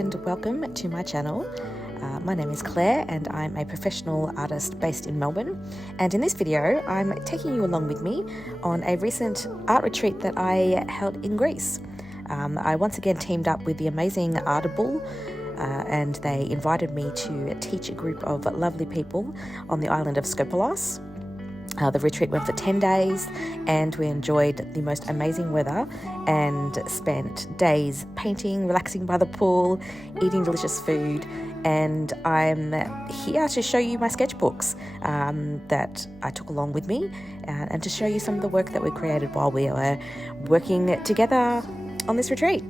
and welcome to my channel. My name is Claire and I'm a professional artist based in Melbourne, and in this video I'm taking you along with me on a recent art retreat that I held in Greece. I once again teamed up with the amazing Artable and they invited me to teach a group of lovely people on the island of Skopelos. The retreat went for 10 days and we enjoyed the most amazing weather and spent days painting, relaxing by the pool, eating delicious food, and I'm here to show you my sketchbooks that I took along with me and to show you some of the work that we created while we were working together on this retreat.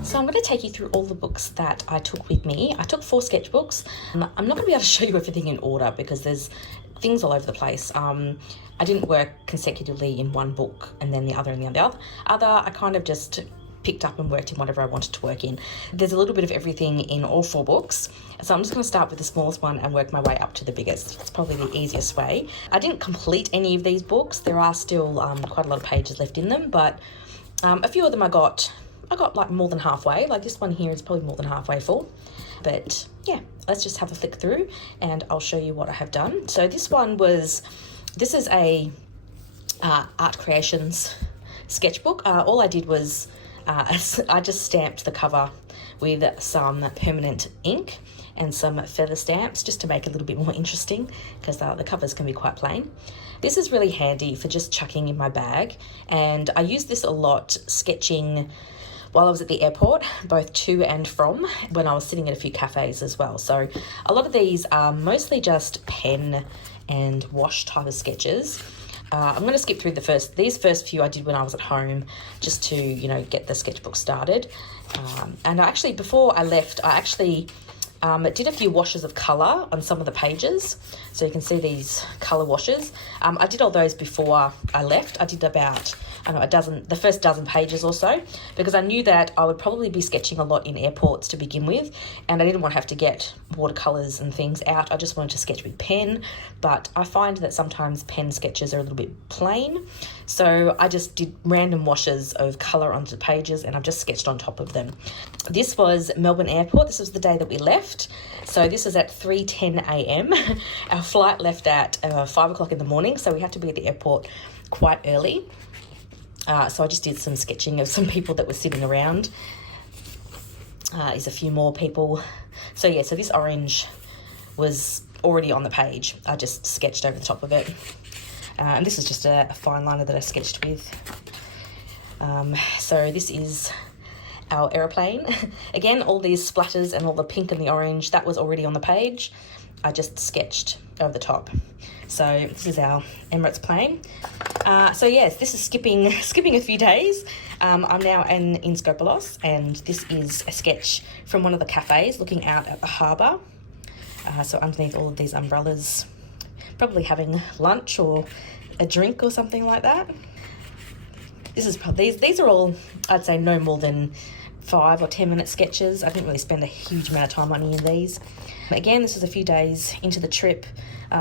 So I'm going to take you through all the books that I took with me. I took 4 sketchbooks. I'm not going to be able to show you everything in order because there's things all over the place. I didn't work consecutively in one book and then the other and the other. I kind of just picked up and worked in whatever I wanted to work in. There's a little bit of everything in all 4 books. So I'm just going to start with the smallest one and work my way up to the biggest. It's probably the easiest way. I didn't complete any of these books. There are still quite a lot of pages left in them, but a few of them I got like more than halfway. Like this one here is probably more than halfway full. But yeah, let's just have a flick through and I'll show you what I have done. So this is a art creations sketchbook. All I did was I just stamped the cover with some permanent ink and some feather stamps just to make it a little bit more interesting because the covers can be quite plain. This is really handy for just chucking in my bag, and I used this a lot sketching while I was at the airport, both to and from, when I was sitting at a few cafes as well. So a lot of these are mostly just pen and wash type of sketches. I'm going to skip through these first few I did when I was at home just to, get the sketchbook started. And before I left, I did a few washes of colour on some of the pages. So you can see these colour washes. I did all those before I left. I did about, the first dozen pages or so, because I knew that I would probably be sketching a lot in airports to begin with, and I didn't want to have to get watercolours and things out. I just wanted to sketch with pen, but I find that sometimes pen sketches are a little bit plain. So I just did random washes of colour onto the pages and I've just sketched on top of them. This was Melbourne Airport. This was the day that we left. So this is at 3:10 a.m. Our flight left at 5 o'clock in the morning, so we had to be at the airport quite early. So I just did some sketching of some people that were sitting around. There's a few more people. So yeah, so this orange was already on the page. I just sketched over the top of it. And this is just a fine liner that I sketched with. So this is our aeroplane. Again, all these splatters and all the pink and the orange, that was already on the page. I just sketched over the top. So this is our Emirates plane. So yes, this is skipping a few days. I'm now in Skopelos, and this is a sketch from one of the cafes looking out at the harbour. So underneath all of these umbrellas, probably having lunch or a drink or something like that. These are all, I'd say, no more than 5 or 10 minute sketches. I didn't really spend a huge amount of time on any of these. Again, this was a few days into the trip.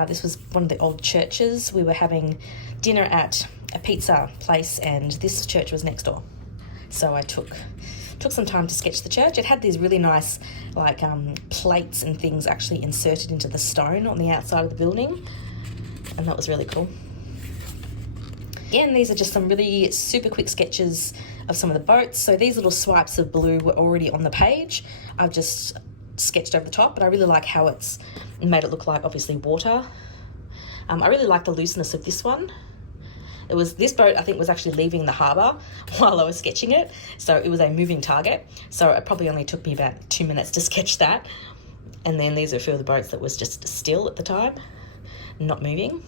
This was one of the old churches. We were having dinner at a pizza place and this church was next door. So I took took some time to sketch the church. It had these really nice like plates and things actually inserted into the stone on the outside of the building, and that was really cool. Again, these are just some really super quick sketches of some of the boats. So these little swipes of blue were already on the page. I've just sketched over the top, but I really like how it's made it look like obviously water. I really like the looseness of this one. This boat I think was actually leaving the harbour while I was sketching it, so it was a moving target, so it probably only took me about 2 minutes to sketch that. And then these are a few of the boats that was just still at the time, not moving.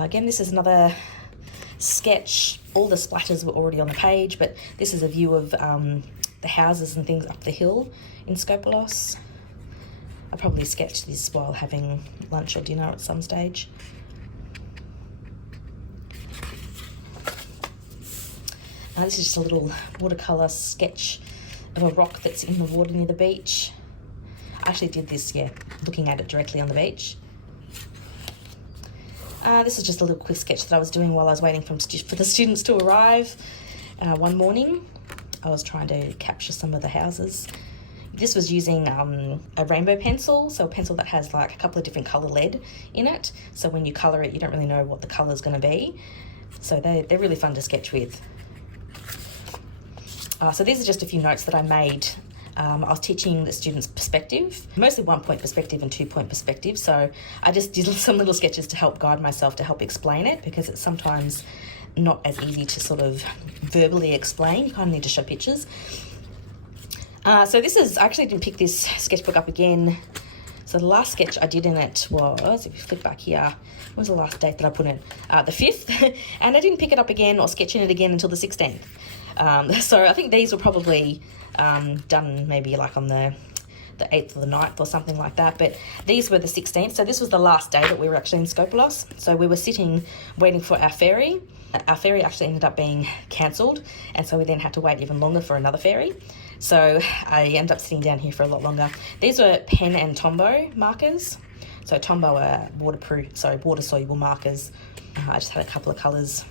Again, this is another sketch. All the splatters were already on the page, but this is a view of the houses and things up the hill in Skopelos. I probably sketched this while having lunch or dinner at some stage. This is just a little watercolour sketch of a rock that's in the water near the beach. I actually did this, looking at it directly on the beach. This is just a little quick sketch that I was doing while I was waiting for the students to arrive. One morning, I was trying to capture some of the houses. This was using a rainbow pencil, so a pencil that has like a couple of different colour lead in it. So when you colour it, you don't really know what the colour is going to be. So they're really fun to sketch with. So these are just a few notes that I made. I was teaching the students perspective, mostly 1-point perspective and 2-point perspective. So I just did some little sketches to help guide myself, to help explain it, because it's sometimes not as easy to sort of verbally explain. You kind of need to show pictures. So this is, I actually didn't pick this sketchbook up again. So the last sketch I did in it was, if you flip back here, what was the last date that I put in? The 5th. And I didn't pick it up again or sketch in it again until the 16th. So I think these were probably done maybe like on the 8th or the 9th or something like that, but these were the 16th. So this was the last day that we were actually in Skopelos. So we were sitting waiting for our ferry. Our ferry actually ended up being cancelled, and so we then had to wait even longer for another ferry. So I ended up sitting down here for a lot longer. These were pen and Tombow markers. So Tombow are water-soluble markers. I just had a couple of colours.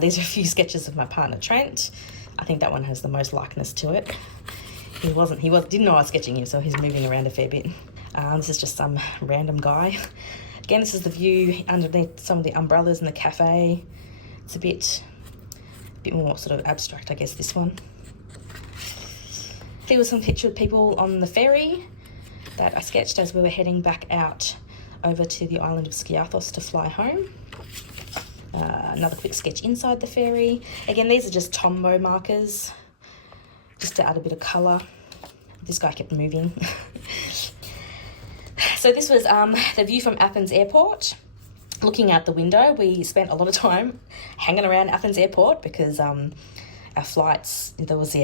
These are a few sketches of my partner Trent. I think that one has the most likeness to it. He didn't know I was sketching him, so he's moving around a fair bit. This is just some random guy. Again, this is the view underneath some of the umbrellas in the cafe. It's a bit more sort of abstract, I guess, this one. There was some picture of people on the ferry that I sketched as we were heading back out over to the island of Skiathos to fly home. Another quick sketch inside the ferry. Again, these are just Tombow markers, just to add a bit of colour. This guy kept moving. So this was the view from Athens Airport. Looking out the window, we spent a lot of time hanging around Athens Airport because our flights, there was,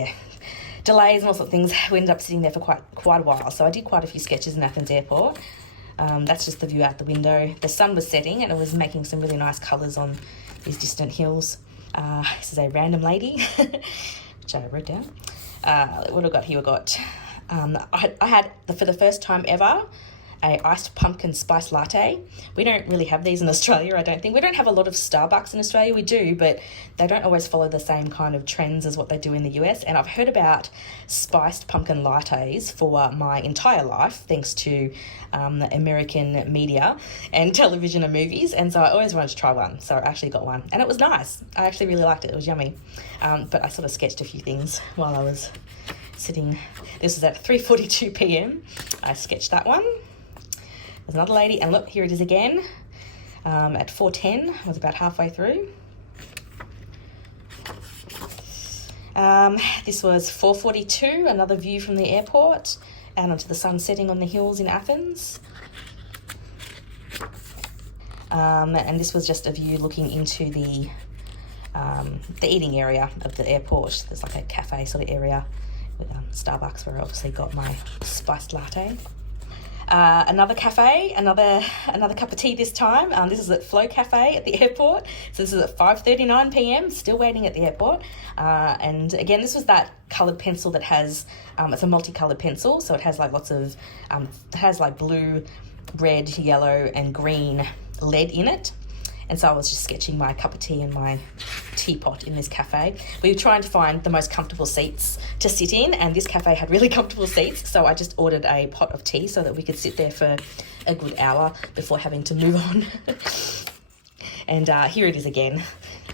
delays and all sorts of things. We ended up sitting there for quite a while. So I did quite a few sketches in Athens Airport. That's just the view out the window. The sun was setting and it was making some really nice colours on these distant hills. This is a random lady, which I wrote down. What have I got here? I had, for the first time ever, a iced pumpkin spice latte. We don't really have these in Australia, I don't think. We don't have a lot of Starbucks in Australia. We do, but they don't always follow the same kind of trends as what they do in the US. And I've heard about spiced pumpkin lattes for my entire life, thanks to American media and television and movies. And so I always wanted to try one. So I actually got one. And it was nice. I actually really liked it. It was yummy. But I sort of sketched a few things while I was sitting. This was at 3:42 p.m. I sketched that one. There's another lady, and look, here it is again. At 4:10, I was about halfway through. This was 4:42, another view from the airport, out onto the sun setting on the hills in Athens. And this was just a view looking into the eating area of the airport. There's like a cafe sort of area with Starbucks, where I obviously got my spiced latte. Another cafe, another cup of tea this time. This is at Flow Cafe at the airport. So this is at 5:39 p.m, still waiting at the airport. And again, this was that coloured pencil that has, it's a multicoloured pencil. So it has like lots of, it has like blue, red, yellow and green lead in it. And so I was just sketching my cup of tea and my teapot in this cafe. We were trying to find the most comfortable seats to sit in, and this cafe had really comfortable seats. So I just ordered a pot of tea so that we could sit there for a good hour before having to move on. And here it is again.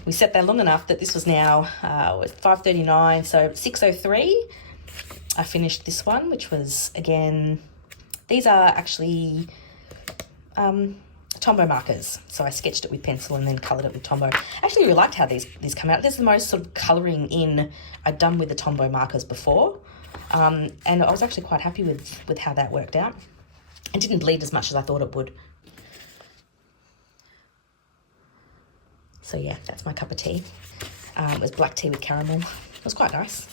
We sat there long enough that this was now 5:39, so 6:03. I finished this one, which was, again, these are actually Tombow markers. So I sketched it with pencil and then coloured it with Tombow. I actually really liked how these come out. This is the most sort of colouring in I'd done with the Tombow markers before. And I was actually quite happy with how that worked out. It didn't bleed as much as I thought it would. So yeah, that's my cup of tea. It was black tea with caramel. It was quite nice.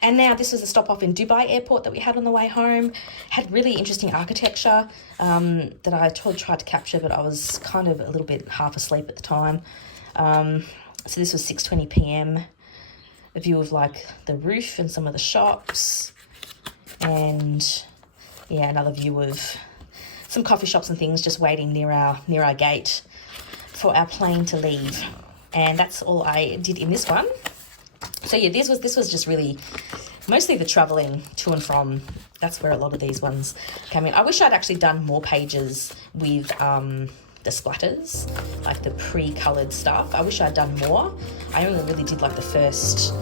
And now this was a stop off in Dubai airport that we had on the way home. Had really interesting architecture that I tried to capture, but I was kind of a little bit half asleep at the time. So this was 6:20 p.m. A view of like the roof and some of the shops, and yeah, another view of some coffee shops and things just waiting near our gate for our plane to leave. And that's all I did in this one. So yeah, this was just really mostly the travelling to and from. That's where a lot of these ones came in. I wish I'd actually done more pages with the splatters, like the pre-coloured stuff. I wish I'd done more. I only really did like the first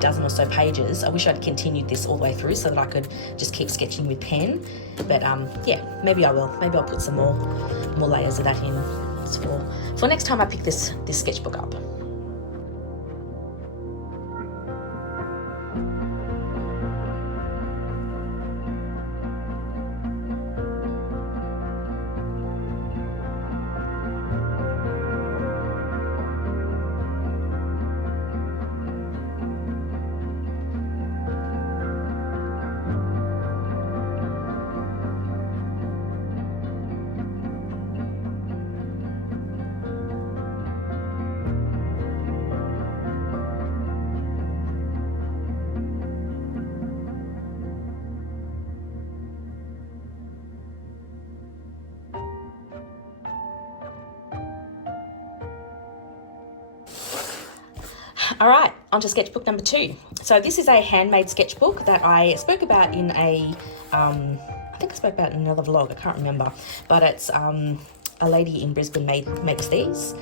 dozen or so pages. I wish I'd continued this all the way through so that I could just keep sketching with pen. But yeah, maybe I will. Maybe I'll put some more layers of that in for next time I pick this sketchbook up. All right, on to sketchbook number 2. So this is a handmade sketchbook that I spoke about in I think I spoke about it in another vlog, I can't remember. But it's a lady in Brisbane makes these.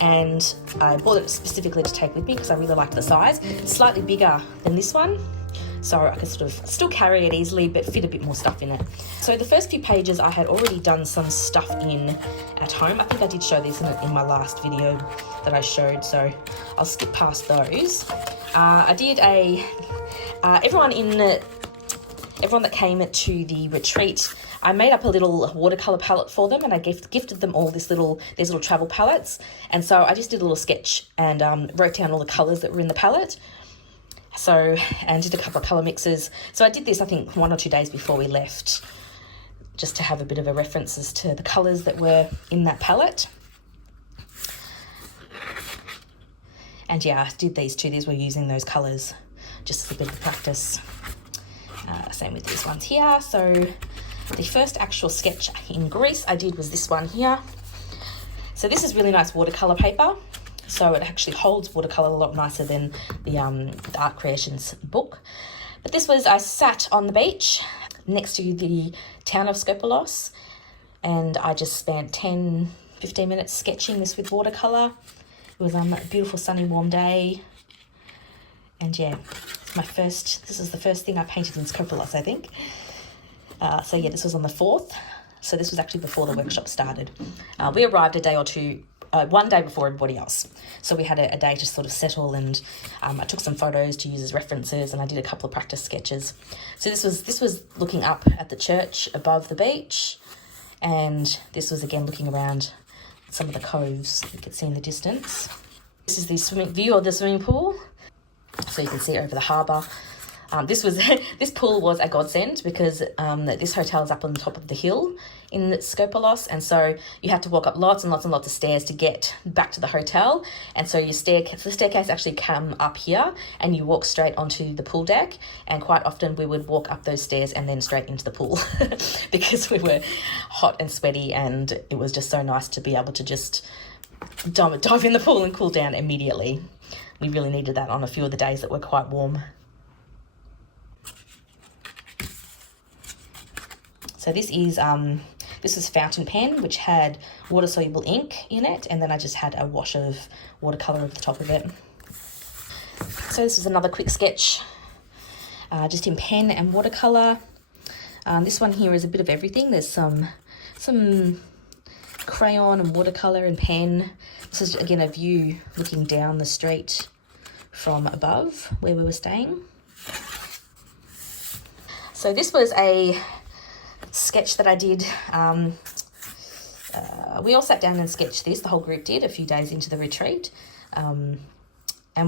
And I bought it specifically to take with me because I really like the size. It's slightly bigger than this one, so I can sort of still carry it easily but fit a bit more stuff in it. So the first few pages I had already done some stuff in at home. I think I did show these in my last video that I showed, so I'll skip past those. I did everyone that came to the retreat, I made up a little watercolor palette for them, and I gifted them all these little travel palettes. And so I just did a little sketch and wrote down all the colors that were in the palette. So, and did a couple of color mixes. So I did this, I think, 1 or 2 days before we left, just to have a bit of a reference as to the colors that were in that palette. And yeah, I did these too. These were using those colors just as a bit of practice. Same with these ones here. So the first actual sketch in Greece I did was this one here. So this is really nice watercolor paper. So it actually holds watercolor a lot nicer than the Art Creations book. But this was, I sat on the beach next to the town of Skopelos, and I just spent 10-15 minutes sketching this with watercolor. It was on a beautiful sunny warm day. And yeah, this is the first thing I painted in Skopelos, I think. So yeah, this was on the 4th. So this was actually before the workshop started. We arrived a day or two, one day before everybody else. So we had a day to sort of settle, and I took some photos to use as references, and I did a couple of practice sketches. So this was looking up at the church above the beach, and this was again looking around some of the coves you could see in the distance. This is the view of the swimming pool. so you can see over the harbour. This pool was a godsend because this hotel is up on the top of the hill in Skopelos, and so you have to walk up lots and lots and lots of stairs to get back to the hotel. And so the staircase actually come up here, and you walk straight onto the pool deck. And quite often we would walk up those stairs and then straight into the pool because we were hot and sweaty, and it was just so nice to be able to just dive in the pool and cool down immediately. We really needed that on a few of the days that were quite warm. So this is fountain pen, which had water-soluble ink in it, and then I just had a wash of watercolour at the top of it. So this is another quick sketch, just in pen and watercolour. This one here is a bit of everything. There's some crayon and watercolour and pen. This is, again, a view looking down the street from above where we were staying. So this was a sketch that I did. We all sat down and sketched this, the whole group did, a few days into the retreat. And I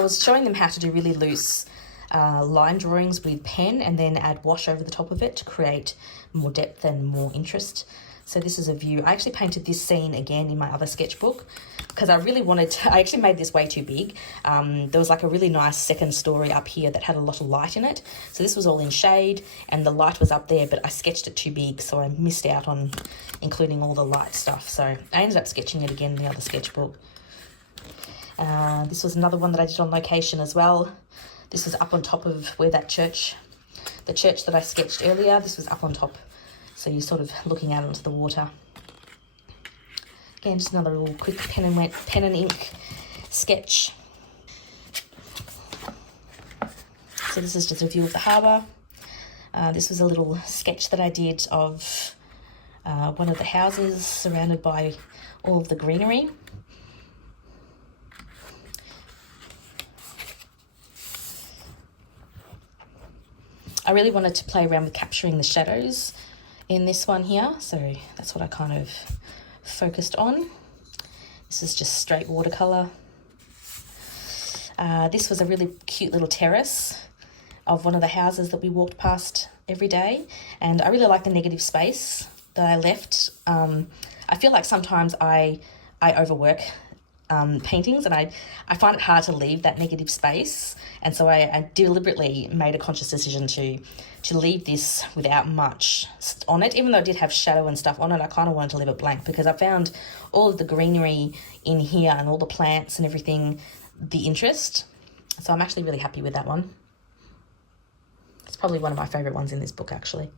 was showing them how to do really loose line drawings with pen and then add wash over the top of it to create more depth and more interest. So this is a view. I actually painted this scene again in my other sketchbook because I really wanted to, I actually made this way too big. There was like a really nice second story up here that had a lot of light in it. So this was all in shade and the light was up there, but I sketched it too big, so I missed out on including all the light stuff. So I ended up sketching it again in the other sketchbook. This was another one that I did on location as well. This was up on top of where that church, the church that I sketched earlier, this was up on top. So you're sort of looking out onto the water. Again, just another little quick pen and ink sketch. So this is just a view of the harbour. This was a little sketch that I did of one of the houses surrounded by all of the greenery. I really wanted to play around with capturing the shadows in this one here, so that's what I kind of focused on. This is just straight watercolour. This was a really cute little terrace of one of the houses that we walked past every day, and I really like the negative space that I left. I feel like sometimes I overwork paintings, and I find it hard to leave that negative space, and so I deliberately made a conscious decision to leave this without much on it. Even though it did have shadow and stuff on it, I kind of wanted to leave it blank because I found all of the greenery in here and all the plants and everything the interest. So I'm actually really happy with that one. It's probably one of my favourite ones in this book, actually.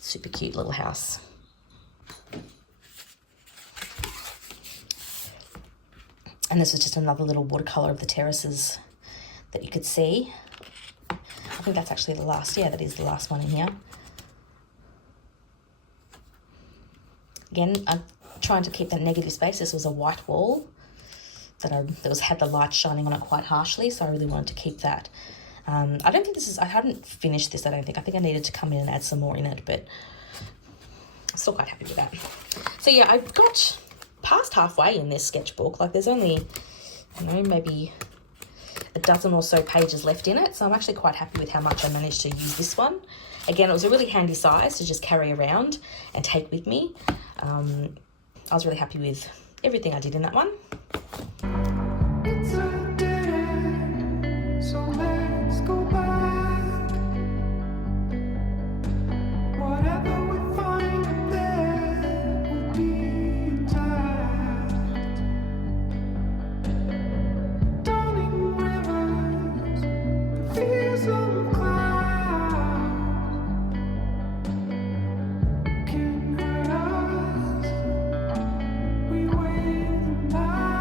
Super cute little house. And this is just another little watercolour of the terraces that you could see. I think that's actually the last, yeah, that is the last one in here. Again, I'm trying to keep that negative space. This was a white wall that had the light shining on it quite harshly, so I really wanted to keep that. I don't think I hadn't finished this, I don't think. I think I needed to come in and add some more in it, but I'm still quite happy with that. So yeah, I got past halfway in this sketchbook. Like there's only, I don't know, maybe a dozen or so pages left in it, so I'm actually quite happy with how much I managed to use this one. Again, it was a really handy size to just carry around and take with me. I was really happy with everything I did in that one. It's a dead end, so let's go back. Whatever we find there will be intact. Dawning rivers, the fears of clouds can hurt us. We wave them back.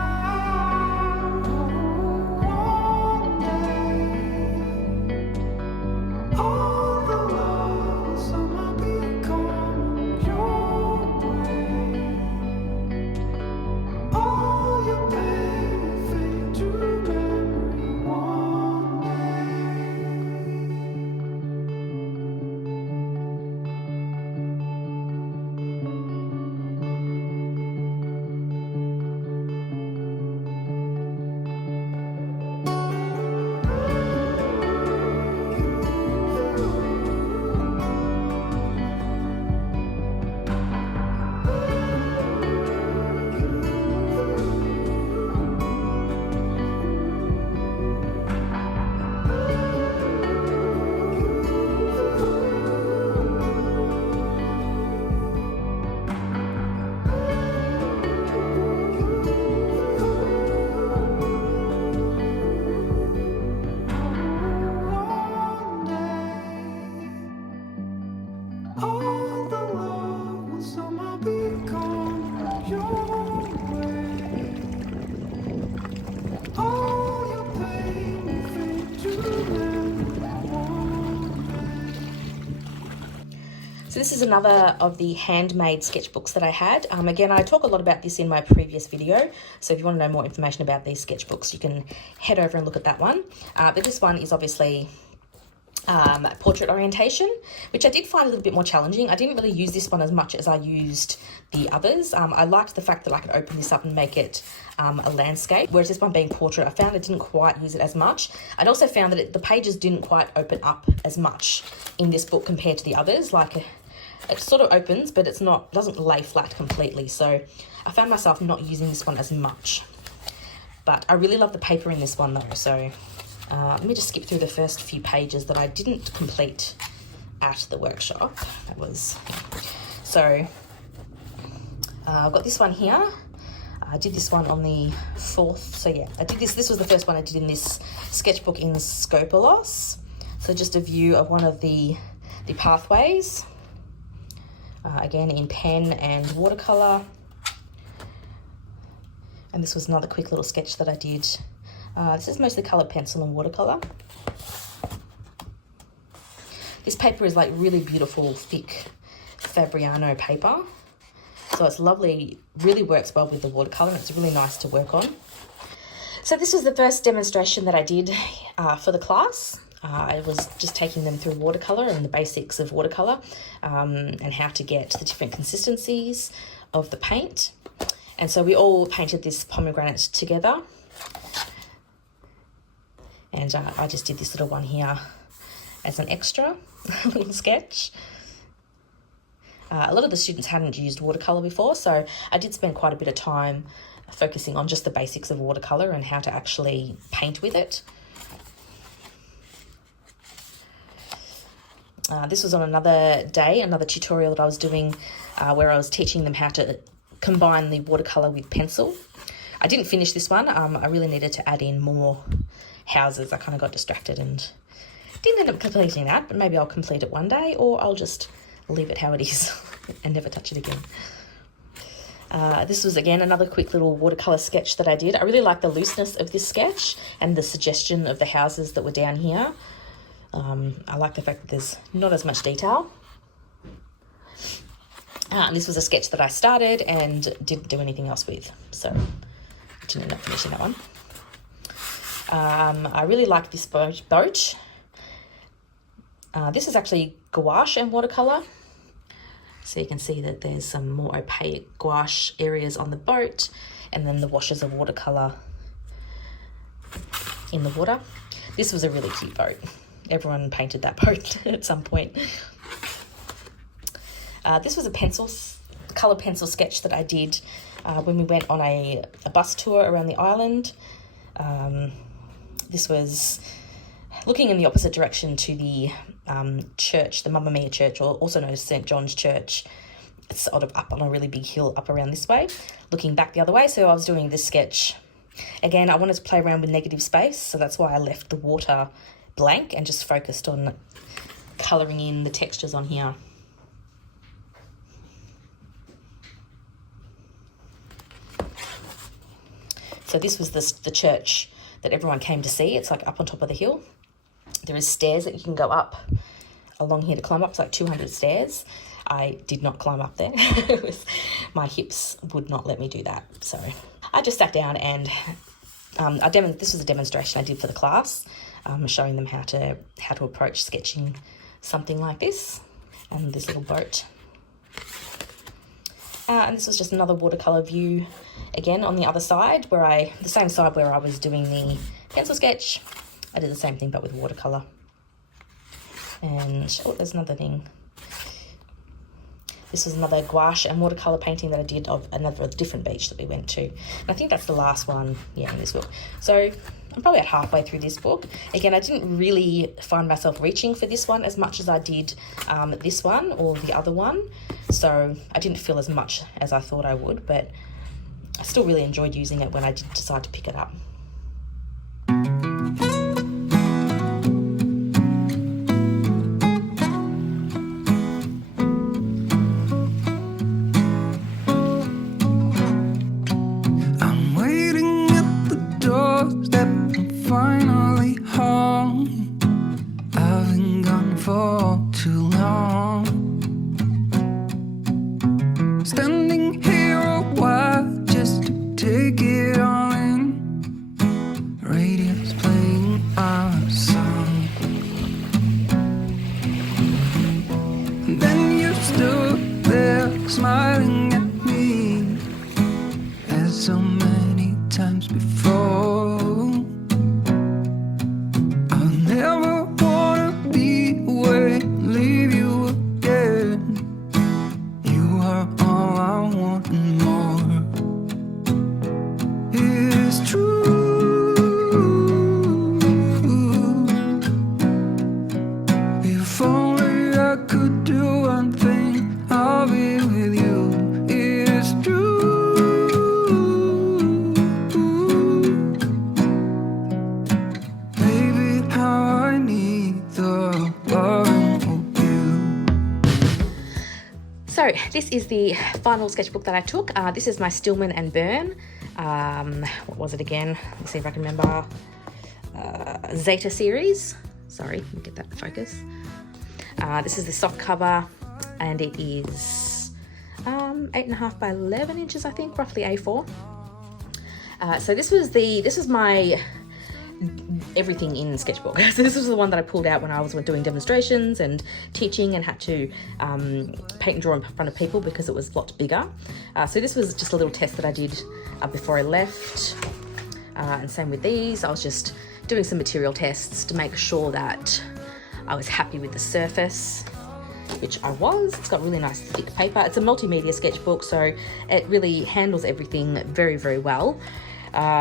this is another of the handmade sketchbooks that I had. Again, I talk a lot about this in my previous video, so if you want to know more information about these sketchbooks, you can head over and look at that one. But this one is obviously portrait orientation, which I did find a little bit more challenging. I didn't really use this one as much as I used the others. I liked the fact that I could open this up and make it a landscape, whereas this one being portrait, I found I didn't quite use it as much. I'd also found that the pages didn't quite open up as much in this book compared to the others. Like it sort of opens, but doesn't lay flat completely. So I found myself not using this one as much. But I really love the paper in this one though, so let me just skip through the first few pages that I didn't complete at the workshop. I've got this one here. I did this one on the 4th. So yeah, I did this. This was the first one I did in this sketchbook in Scopolos. So just a view of one of the pathways. Again in pen and watercolor. And this was another quick little sketch that I did. This is mostly coloured pencil and watercolour. This paper is like really beautiful, thick Fabriano paper. So it's lovely, really works well with the watercolour, and it's really nice to work on. So this was the first demonstration that I did for the class. I was just taking them through watercolour and the basics of watercolour and how to get the different consistencies of the paint. And so we all painted this pomegranate together. And I just did this little one here as an extra little sketch. A lot of the students hadn't used watercolour before, so I did spend quite a bit of time focusing on just the basics of watercolour and how to actually paint with it. This was on another day, another tutorial that I was doing where I was teaching them how to combine the watercolour with pencil. I didn't finish this one. I really needed to add in more houses. I kind of got distracted and didn't end up completing that, but maybe I'll complete it one day, or I'll just leave it how it is and never touch it again. This was again another quick little watercolour sketch that I did. I really like the looseness of this sketch and the suggestion of the houses that were down here. I like the fact that there's not as much detail. This was a sketch that I started and didn't do anything else with, so I didn't end up finishing that one. I really like this boat. This is actually gouache and watercolour. So you can see that there's some more opaque gouache areas on the boat, and then the washes of watercolour in the water. This was a really cute boat. Everyone painted that boat at some point. This was a colour pencil sketch that I did when we went on a bus tour around the island. This was looking in the opposite direction to the church, the Mamma Mia church, or also known as St. John's Church. It's sort of up on a really big hill up around this way, looking back the other way. So I was doing this sketch. Again, I wanted to play around with negative space, so that's why I left the water blank and just focused on colouring in the textures on here. So this was the church that everyone came to see. It's like up on top of the hill. There is stairs that you can go up along here to climb up. It's like 200 stairs. I did not climb up there. My hips would not let me do that. So I just sat down and this was a demonstration I did for the class, showing them how to approach sketching something like this and this little boat. And this was just another watercolour view, again on the other side, the same side where I was doing the pencil sketch. I did the same thing but with watercolour. And there's another thing. This was another gouache and watercolour painting that I did of a different beach that we went to. And I think that's the last one, in this book. So I'm probably at halfway through this book. Again, I didn't really find myself reaching for this one as much as I did this one or the other one. So I didn't feel as much as I thought I would, but I still really enjoyed using it when I did decide to pick it up. this is the final sketchbook that I took. This is my Stillman and Burn. What was it again? Let's see if I can remember. Zeta series. Sorry, let me get that focus. This is the soft cover, and it is 8.5 by 11 inches, I think, roughly A4. So this was my everything in sketchbook. So this was the one that I pulled out when I was doing demonstrations and teaching and had to paint and draw in front of people because it was a lot bigger. So this was just a little test that I did before I left. And same with these. I was just doing some material tests to make sure that I was happy with the surface, which I was. It's got really nice thick paper. It's a multimedia sketchbook, so it really handles everything very, very well.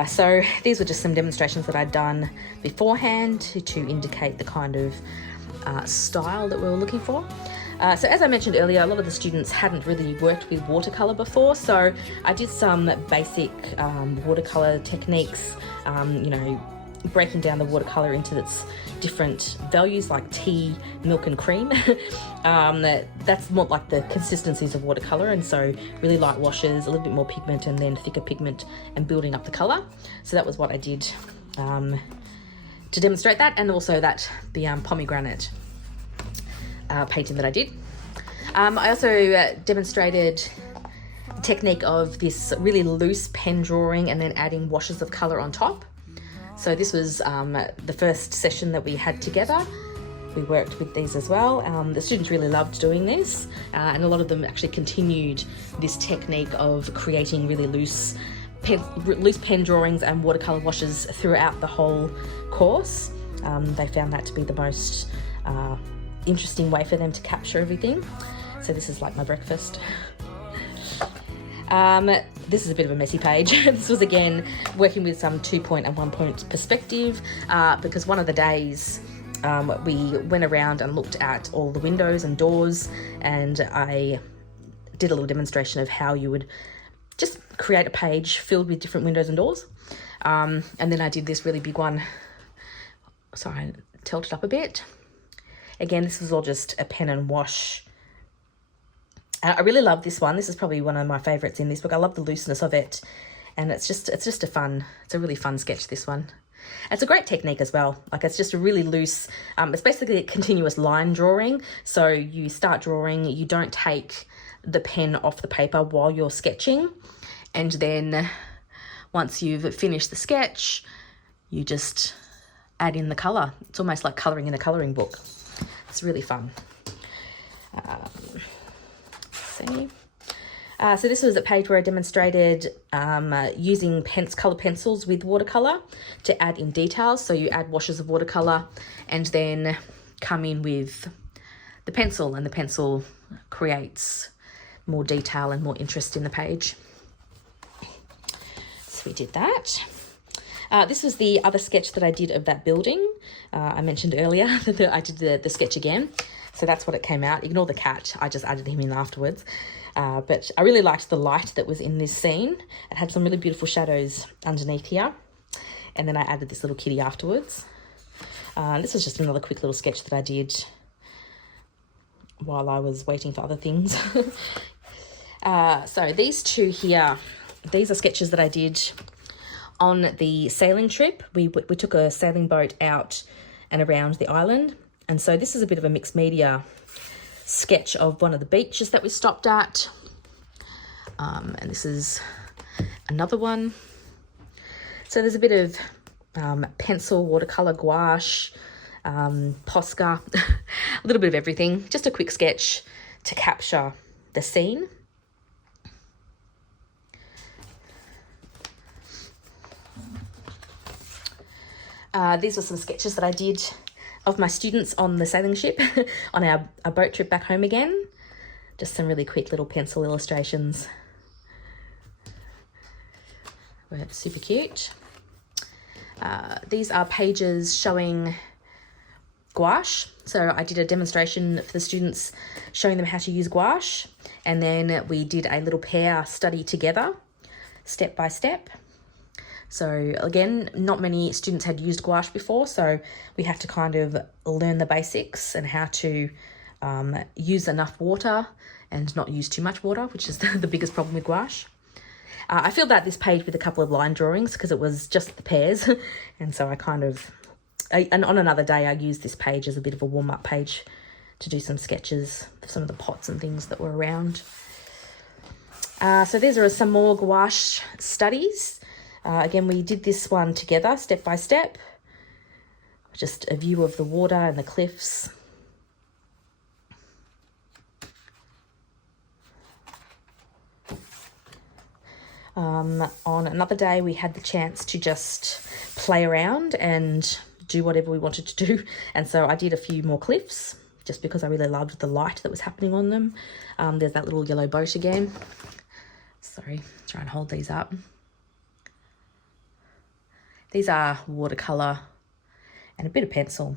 So these were just some demonstrations that I'd done beforehand to indicate the kind of style that we were looking for. So as I mentioned earlier, a lot of the students hadn't really worked with watercolour before, so I did some basic watercolour techniques, you know, breaking down the watercolour into its different values like tea, milk and cream. That's more like the consistencies of watercolour, and so really light washes, a little bit more pigment and then thicker pigment and building up the colour. So that was what I did to demonstrate that, and also the pomegranate painting that I did. I also demonstrated the technique of this really loose pen drawing and then adding washes of colour on top. So this was the first session that we had together. We worked with these as well. The students really loved doing this, and a lot of them actually continued this technique of creating really loose pen drawings and watercolour washes throughout the whole course. They found that to be the most interesting way for them to capture everything. So this is like my breakfast. This is a bit of a messy page. This was again working with some 2-point and 1-point perspective, because one of the days we went around and looked at all the windows and doors, and I did a little demonstration of how you would just create a page filled with different windows and doors. And then I did this really big one. Sorry, I tilted up a bit. Again, this was all just a pen and wash. I really love this one. This is probably one of my favourites in this book. I love the looseness of it, and it's just a really fun sketch, this one. It's a great technique as well. Like, it's just a really loose, it's basically a continuous line drawing. So you start drawing, you don't take the pen off the paper while you're sketching, and then once you've finished the sketch, you just add in the colour. It's almost like colouring in a colouring book. It's really fun. So this was a page where I demonstrated using coloured pencils with watercolour to add in details. So you add washes of watercolour and then come in with the pencil, and the pencil creates more detail and more interest in the page. So we did that. This was the other sketch that I did of that building. I mentioned earlier that I did the sketch again. So that's what it came out. Ignore the cat. I just added him in afterwards. But I really liked the light that was in this scene. It had some really beautiful shadows underneath here. And then I added this little kitty afterwards. This was just another quick little sketch that I did while I was waiting for other things. So these two here, these are sketches that I did on the sailing trip. We took a sailing boat out and around the island. And so this is a bit of a mixed media sketch of one of the beaches that we stopped at. And this is another one. So there's a bit of pencil, watercolour, gouache, Posca, a little bit of everything. Just a quick sketch to capture the scene. These were some sketches that I did of my students on the sailing ship on our boat trip back home again. Just some really quick little pencil illustrations. We're super cute. These are pages showing gouache. So I did a demonstration for the students showing them how to use gouache, and then we did a little pair study together, step by step. So again, not many students had used gouache before, so we had to kind of learn the basics and how to use enough water and not use too much water, which is the biggest problem with gouache. I filled out this page with a couple of line drawings because it was just the pairs. And so and on another day I used this page as a bit of a warm-up page to do some sketches for some of the pots and things that were around. So these are some more gouache studies. Again, we did this one together, step by step. Just a view of the water and the cliffs. On another day, we had the chance to just play around and do whatever we wanted to do. And so I did a few more cliffs just because I really loved the light that was happening on them. There's that little yellow boat again. Sorry, try and hold these up. These are watercolour and a bit of pencil.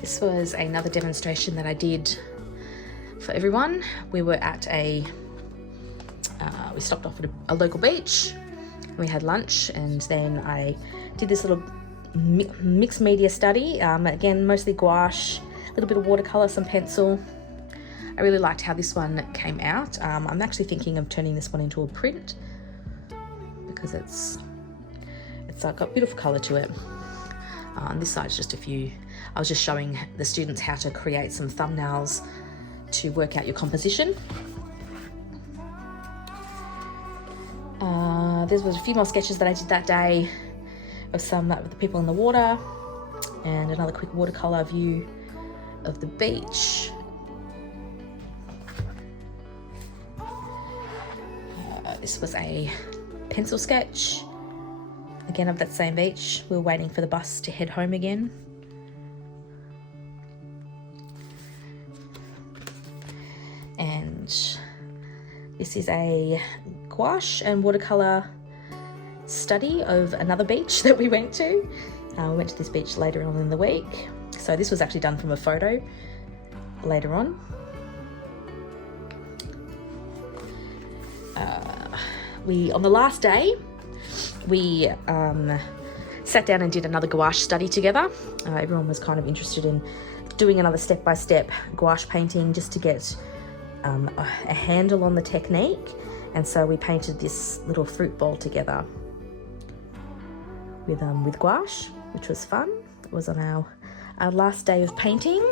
This was another demonstration that I did for everyone. We were at we stopped off at a local beach. We had lunch, and then I did this little mixed media study. Again, mostly gouache, a little bit of watercolour, some pencil. I really liked how this one came out. I'm actually thinking of turning this one into a print because it's got beautiful colour to it. On this side's just a few. I was just showing the students how to create some thumbnails to work out your composition. There was a few more sketches that I did that day of some with the people in the water, and another quick watercolour view of the beach. This was a pencil sketch, again of that same beach. We were waiting for the bus to head home again. And this is a gouache and watercolour study of another beach that we went to. We went to this beach later on in the week. So this was actually done from a photo later on. On the last day, we sat down and did another gouache study together. Everyone was kind of interested in doing another step-by-step gouache painting just to get a handle on the technique. And so we painted this little fruit bowl together with gouache, which was fun. It was on our last day of painting.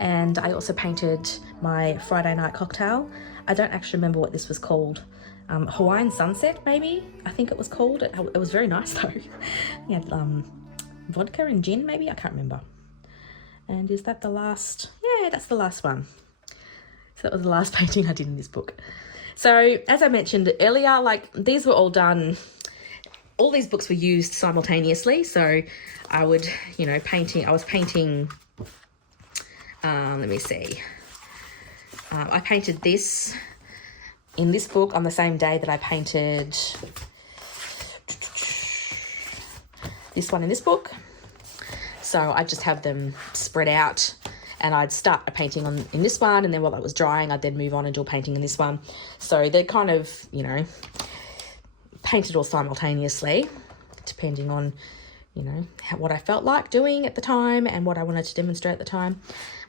And I also painted my Friday night cocktail. I don't actually remember what this was called. Hawaiian Sunset, maybe, I think it was called. It was very nice though. We had vodka and gin, maybe, I can't remember. And is that the last? Yeah, that's the last one. So that was the last painting I did in this book. So as I mentioned earlier, like these were all done, all these books were used simultaneously. So I would, you know, I was painting, let me see. I painted this in this book on the same day that I painted this one in this book. So I just have them spread out, and I'd start a painting in this one, and then while it was drying, I'd then move on and do a painting in this one. So they're kind of, you know, painted all simultaneously, depending on, you know, what I felt like doing at the time and what I wanted to demonstrate at the time,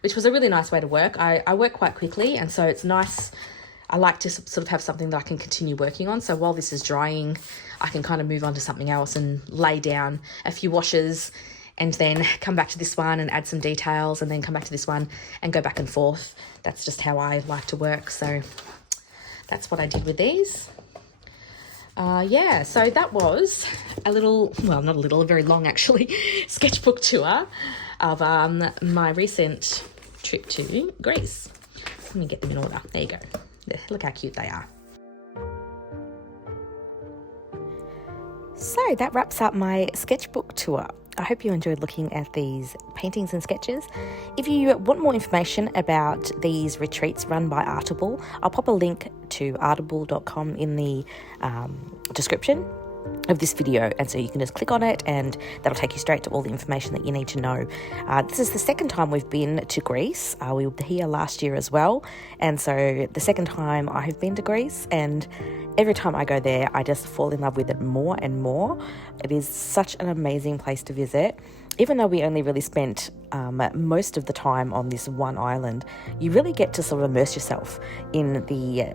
which was a really nice way to work. I work quite quickly, and so it's nice. I like to sort of have something that I can continue working on. So while this is drying, I can kind of move on to something else and lay down a few washes and then come back to this one and add some details, and then come back to this one and go back and forth. That's just how I like to work. So that's what I did with these. Yeah, so that was a little, well, not a little, a very long actually, sketchbook tour of my recent trip to Greece. Let me get them in order. There you go. Look how cute they are. So that wraps up my sketchbook tour. I hope you enjoyed looking at these paintings and sketches. If you want more information about these retreats run by Artable, I'll pop a link to artable.com in the description of this video, and so you can just click on it and that'll take you straight to all the information that you need to know. This is the second time we've been to Greece. We were here last year as well, and so the second time I have been to Greece, and every time I go there I just fall in love with it more and more. It is such an amazing place to visit. Even though we only really spent most of the time on this one island, you really get to sort of immerse yourself in the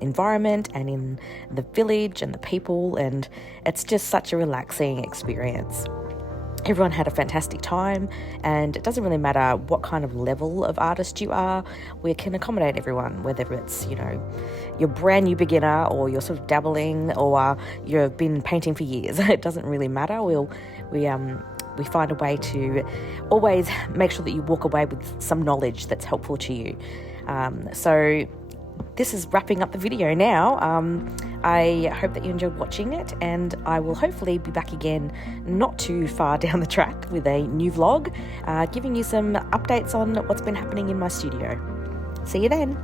environment and in the village and the people, and it's just such a relaxing experience. Everyone had a fantastic time, and it doesn't really matter what kind of level of artist you are. We can accommodate everyone, whether it's, you know, you're a brand new beginner or you're sort of dabbling or you've been painting for years. It doesn't really matter. We find a way to always make sure that you walk away with some knowledge that's helpful to you. So this is wrapping up the video now. I hope that you enjoyed watching it, and I will hopefully be back again not too far down the track with a new vlog, giving you some updates on what's been happening in my studio. See you then.